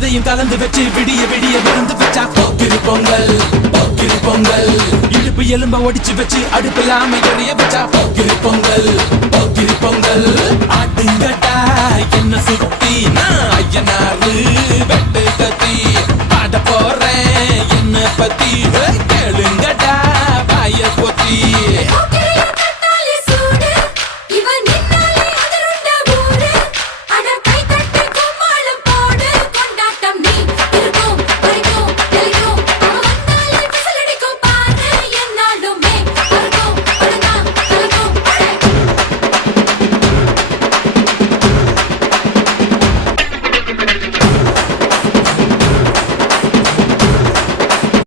அதையும் கலந்து வச்சு விடிய விடிய விருந்து வச்சா போக்கிரி பொங்கல் போக்கிரி பொங்கல். இடுப்பு எலும்ப ஒடிச்சு வச்சு அடுப்பில்லாம எரிய வச்சா போக்கிரி பொங்கல் போக்கிரி பொங்கல். ஆட்டுங்கட்டா என்ன சுத்தி நான் ஐயனாரு வெட்டு கத்தி பாட போறேன் என்ன பத்தி